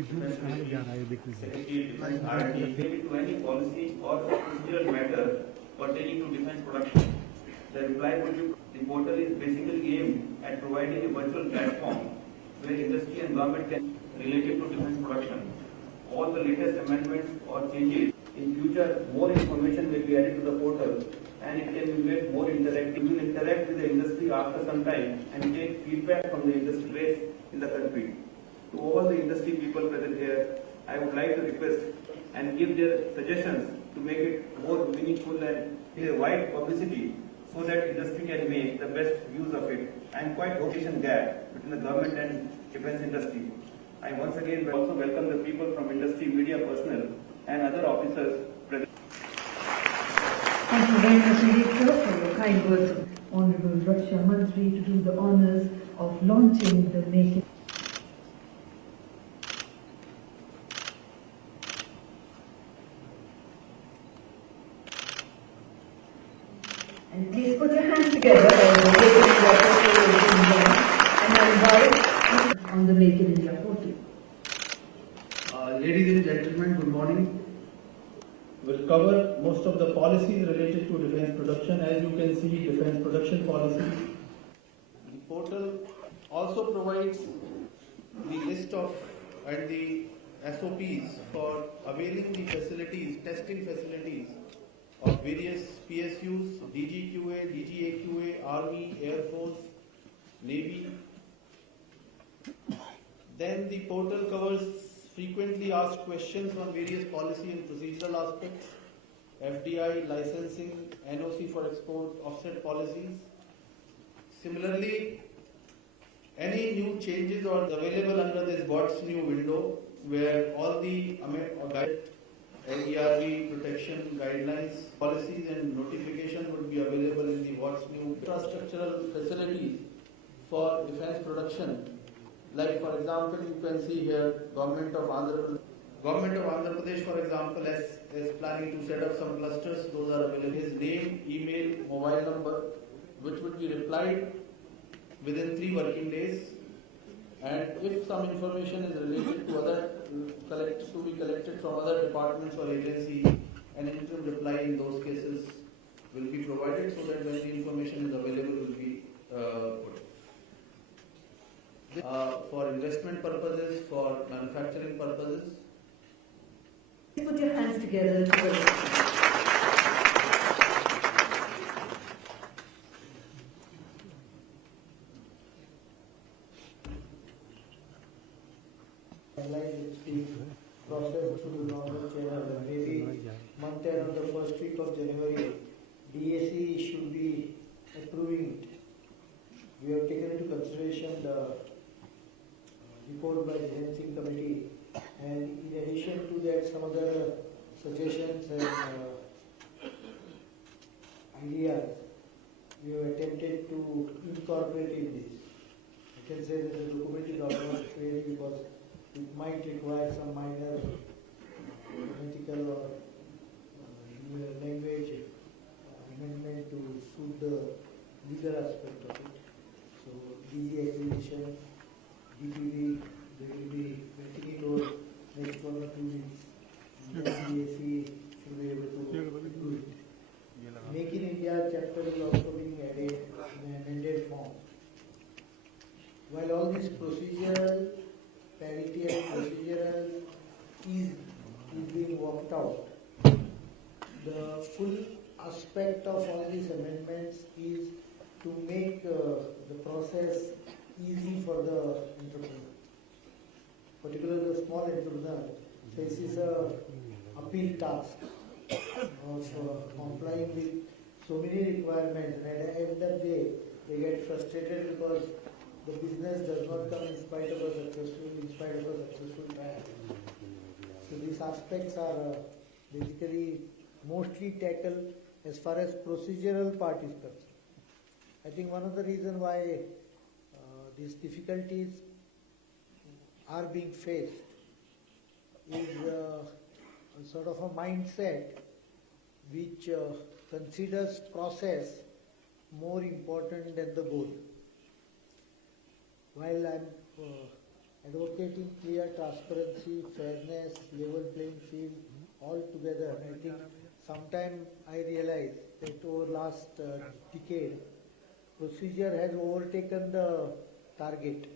Secretary of Defense RD related to any policy or procedural matter pertaining to defense production. The reply would be the portal is basically aimed at providing a virtual platform where industry and government can related to defense production. All the latest amendments or changes in future, more information will be added to the portal and it can be made more interactive. We will interact with the industry after some time and take feedback from the industry base in the country. To all the industry people present here, I would like to request and give their suggestions to make it more meaningful and give a wide publicity so that industry can make the best use of it. I am quite rotation gap between the government and defense industry. I once again also welcome the people from industry, media personnel and other officers present. Thank you very much indeed, sir, for your kind words. Honorable Raksha Mantri to do the honours of launching the Make And please put your hands together and I invite on the Make in India portal. Ladies and gentlemen, good morning. We'll cover most of the policies related to defense production. As you can see, defense production policy. The portal also provides the list of and the SOPs for availing the facilities, testing facilities of various PSUs, DGQA, DGAQA, Army, Air Force, Navy. Then the portal covers frequently asked questions on various policy and procedural aspects, FDI, licensing, NOC for export, offset policies. Similarly, any new changes are available under this What's New window, where all the ERB protection guidelines, policies and notification would be available in the What's New infrastructural facilities for defense production. Like for example, you can see here, Government of Andhra Pradesh, for example, is planning to set up some clusters. Those are available. His name, email, mobile number, which would be replied within 3 working days. And if some information is related to to be collected from other departments or agencies, an interim reply in those cases will be provided so that when the information is available will be put. For investment purposes, for manufacturing purposes. Put your hands together. The process through normal channel. Maybe month end on the first week of January, DAC should be approving it. We have taken into consideration the report by the Enhancing Committee, and in addition to that, some other suggestions and ideas we have attempted to incorporate in this. I can say that the document is almost ready because it might require some minor grammatical or language amendment to suit the legal aspect of it. So, DG acquisition, DPV, there will be getting it over next 1 or 2 weeks. DAC should be able to do it. Make in India chapter is also being added in an amended form. While all this procedural, parity and procedural is being worked out, the full aspect of all these amendments is to make the process easy for the entrepreneur. Particularly the small entrepreneur faces a appeal task of complying with so many requirements, and at the end of the day they get frustrated because the business does not come in spite of a successful trial. So these aspects are basically mostly tackled as far as procedural part is concerned. I think one of the reasons why these difficulties are being faced is a sort of a mindset which considers process more important than the goal. While advocating clear transparency, fairness, level playing field all together. I think sometime I realized that over last decade, procedure has overtaken the target.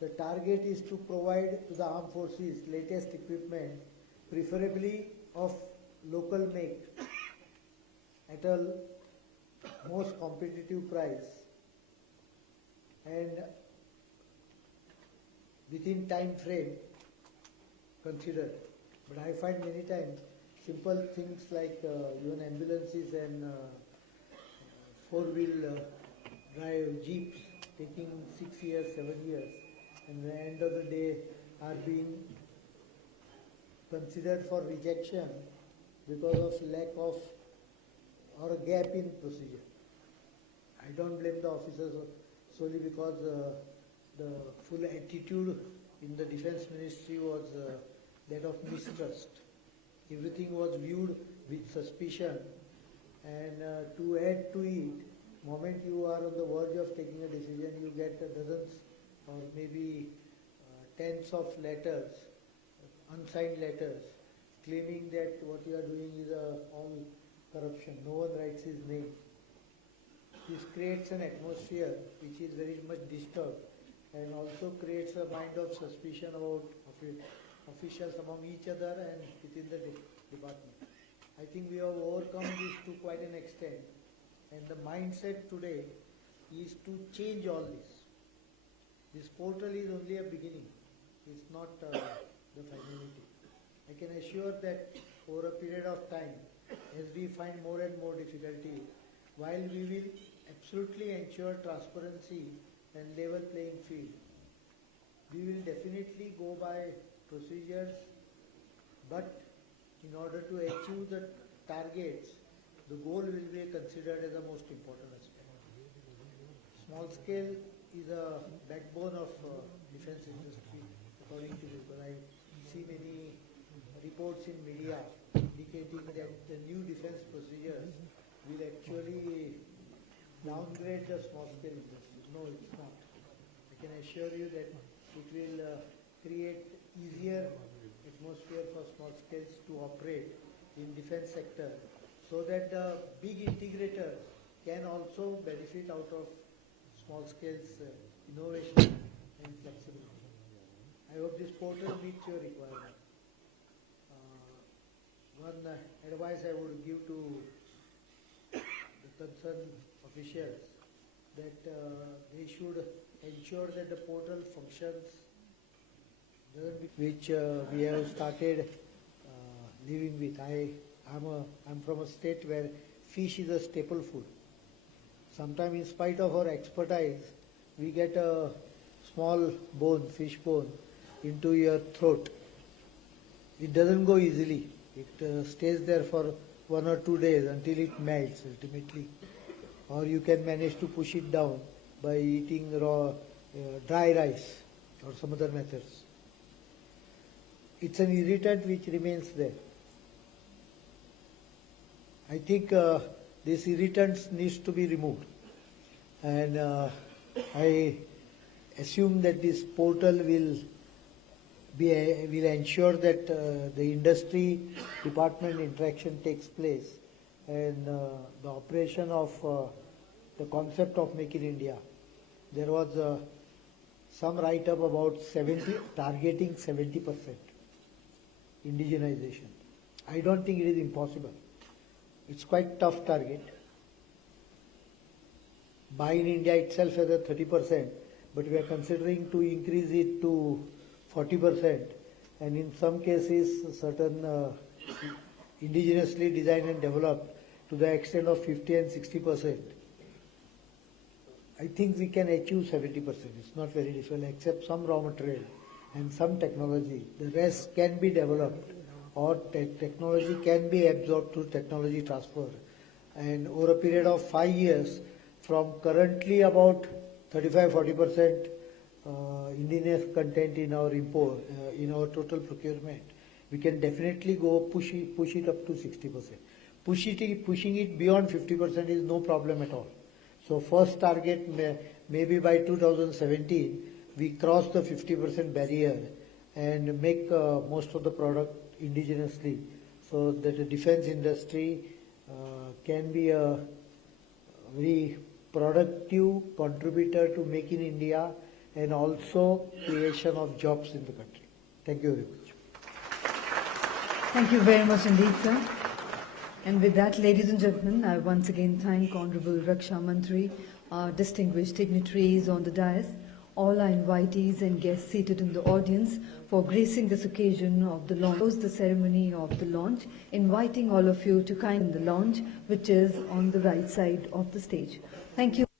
The target is to provide to the armed forces latest equipment, preferably of local make, at a most competitive price and within time frame considered. But I find many times simple things like even ambulances and four-wheel drive jeeps taking 6 years, 7 years, and at the end of the day are being considered for rejection because of lack of or a gap in procedure. I don't blame the officers solely because the full attitude in the defense ministry was that of mistrust. Everything was viewed with suspicion, and to add to it, moment you are on the verge of taking a decision, you get dozens or maybe tens of letters, unsigned letters, claiming that what you are doing is all corruption. No one writes his name. This creates an atmosphere which is very much disturbed and also creates a mind of suspicion about officials among each other and within the department. I think we have overcome this to quite an extent, and the mindset today is to change all this. This portal is only a beginning. It's not the finality. I can assure that over a period of time, as we find more and more difficulty, while we will absolutely ensure transparency and level playing field, we will definitely go by procedures, but in order to achieve the targets, the goal will be considered as the most important aspect. Small scale is a backbone of defense industry, according to me, because I see many reports in media indicating that the new defense procedures will actually downgrade the small scale industry. No, it's not. I can assure you that it will create easier atmosphere for small scales to operate in defense sector, so that the big integrators can also benefit out of small scales innovation and flexibility. I hope this portal meets your requirement. One advice I would give to the concerned officials, that they should ensure that the portal functions, which we have started living with. I'm from a state where fish is a staple food. Sometimes, in spite of our expertise, we get a small bone, fish bone, into your throat. It doesn't go easily. It stays there for 1 or 2 days until it melts ultimately. Or you can manage to push it down by eating raw, dry rice or some other methods. It's an irritant which remains there. I think this irritant needs to be removed, and I assume that this portal will ensure that the industry department interaction takes place, and the operation of the concept of Make in India. There was some write-up about targeting 70% indigenization. I don't think it is impossible. It's quite tough target. Buy in India itself has a 30%, but we are considering to increase it to 40%, and in some cases certain indigenously designed and developed to the extent of 50 and 60%. I think we can achieve 70%. It's not very difficult, except some raw material and some technology. The rest can be developed, or technology can be absorbed through technology transfer. And over a period of 5 years, from currently about 35-40% indigenous content in our import, in our total procurement, we can definitely go push it up to 60%. Pushing it beyond 50% is no problem at all. So first target maybe by 2017, we cross the 50% barrier and make most of the product indigenously, so that the defense industry can be a very productive contributor to Make in India and also creation of jobs in the country. Thank you very much. Thank you very much indeed, sir. And with that, ladies and gentlemen, I once again thank Honorable Raksha Mantri, our distinguished dignitaries on the dais, all our invitees and guests seated in the audience for gracing this occasion of the launch. Close the ceremony of the launch, inviting all of you to kind the launch, which is on the right side of the stage. Thank you.